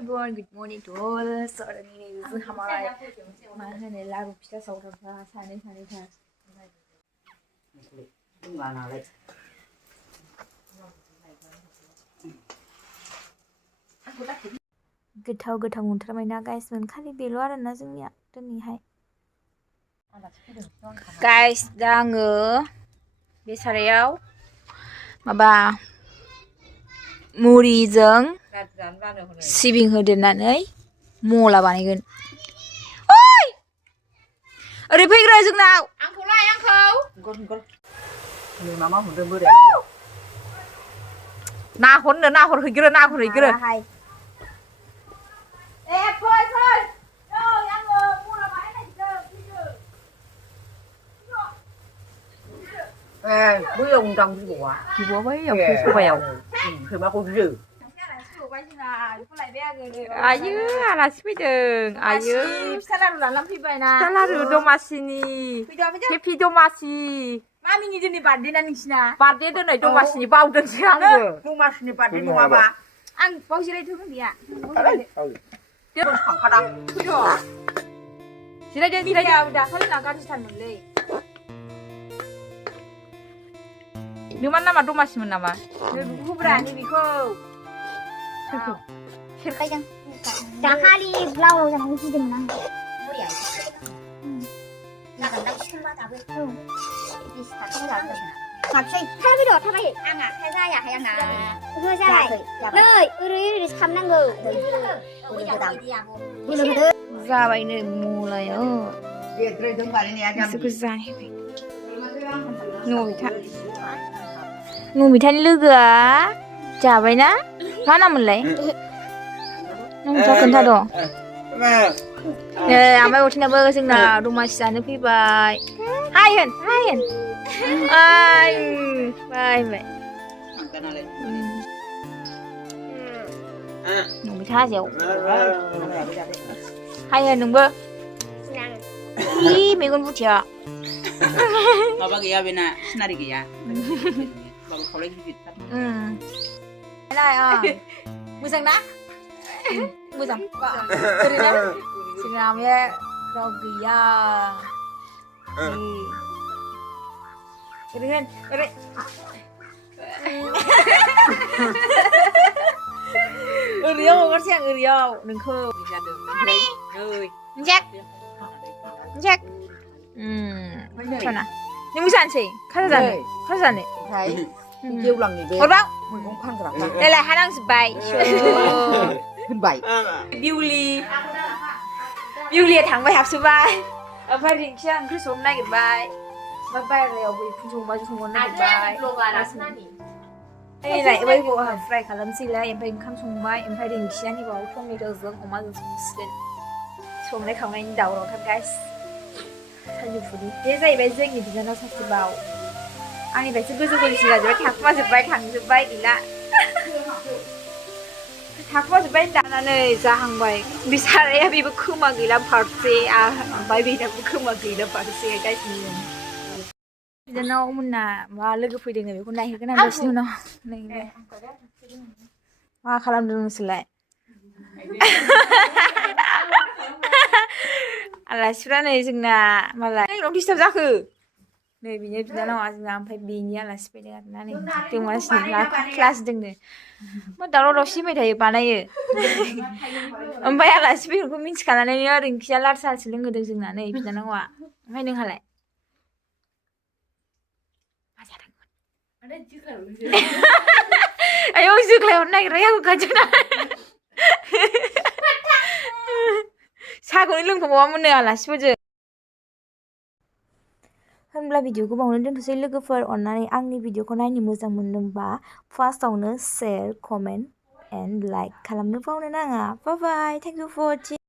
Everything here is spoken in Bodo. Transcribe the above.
Everyone, good morning to all. Sorry, हमारा माहने लाडू पिठा सावदों था सानै था. गोथाव मोनथारबायना गाइस मोनखालि बेल' आरोना जोंनिया दिनैहाय. गाइस दा आङो बे सारायाव माबा मुरिजों सिबिं होदेरनानै मला बानायगोन. ओइ ओरै फैग्रा जोंनाव. आंखौलाय आंखौ. मामा हरदों बोरै? नाहर हैग्रो. ए फै. नै आङो मला बानायनायदों फैदो. बैयाव उदां बिबौआ. बिबौआ बैयाव सबायाव. सैमाखौ गियो. आयु आलासि फैदों. आयु फिथा लारु लानानै फैबायना. फिथा लारु दमासिनि. हेपि दमासि. मामिनि दिनै बार्थडे ना नोंसिना? बार्थडे दिनै दमासिनि बावदोंसो आंबो. दमासिनि बार्थडे नङाबा? आं बाव जिरायथ'गोन गैया. थांखादां. जिरायदों दाखालि ना गाज्रिथारमोनलै. नोंमान नामा दमासिमोन नामा? नैबेखौब्रा नैबेखौ. सेरखायदों. दाखालि ब्लाउसाव जानानै गिदोंमोन आं. जागोन दा थिखोनबा दाबो. औ. बिस थाखानि लाबोदों. साबसै. थाबाय दं थाबाय. आंना आखाया जायाखै आंना. ओहो जाबाय. नै ओरै खालामनांगौ. बोलो होदो. जाबाय नै मलायाव. देद्रायदों बानायनाया गोसोखौ जाहैबाय. नमितानि लोगोआ जाबायना? मा नाममोनलाय? नोंथाङा खोन्थाद'. नै आमाय अथिनाबो जोंना दमासि जानो फैबाय. हाय होन. बाय. नमिता हाजोआव. हाय होन नोंबो. मेगन बुथिया. माबा गैया बेना सिनारि गैया. बाबा खावलाय गिदिरथार. मोजां ना? मोजां. ओरैनो जोंना आमाया राव गैया. ओरै. ओरैयाव हगारसै आं ओरैयाव नोंखौ. जेक. नों जानोसै खाजा जानो. गेवलांनि बे हरबाव मैगं फानग्राफ्रा देलाय हानांजोब्बाय. होनबाय. बिउलिया थांबाय हाबसोबाय. ओमफ्राय रिंखिया ओंख्रि संनो नागिरबाय. ओमफ्राय बायहेरायाव मैखुन संनो नागिरबाय. बैखौ आं फ्राय खालामसैलाय. ओमफ्राय ओंखाम संबाय. ओमफ्राय रिंखिया नैबाव टमेट'जों अमाजों संसिगोन. संनाय खावनायनि दावरावथार गाइस. सानजौफुनि बे जाहैबाय जोंनि बिनानाव सासेबाव. आंनिफ्रायसो गोजौसिन जाजोब्बाय. थाखुमाजोब्बाय थांजोब्बाय गैला. थाखुमाजोब्बाय दानानै जाहांबाय. बे साराया बेबो खोमा गैला फारसे. ओमफ्राय बेनाबो खोमा गैला फारसे. गासिबो बिनानाव मोनना मा लोगो फैदों बेखौ नायहैगोन आं दसेनि उनाव. मा खालामदों नोंसोरलाय? आलासिफ्रा नै जोंना मालाय नोंनाव डिस्टार्ब जाखो? नै बिनि बिनानावा जोंना ओमफ्राय बेनि आलासि फैदों आरोना नै दमासिनि क्लास दोंनो. मा दावराव दावसि फैबाय थायो बानायो. ओमफ्राय आलासि फैनायखौ मिन्थिखानानैनो रिंखिया लाल साहासो लोंहोदों जोंना नै बिनानावा. ओमफ्राय नोंहालाय? मा जादोंमोन? आयौ जोख्लाय हरनो नागिरबाय आंखौ खाथियाव. साहाखौनो लोंफाबावामोननो आलासिफोरजों. होनब्ला भिडिअखौ बावनो दोनथ'सै लोगोफोर. अननानै आंनि भिडिअखौ नायनो मोजां मोनदोंबा फार्स्टआवनो शेयार, कमेन्ट एन्ड लाइक खालामनो बावनो नाङा. Bye bye. Thank you for वाचिं.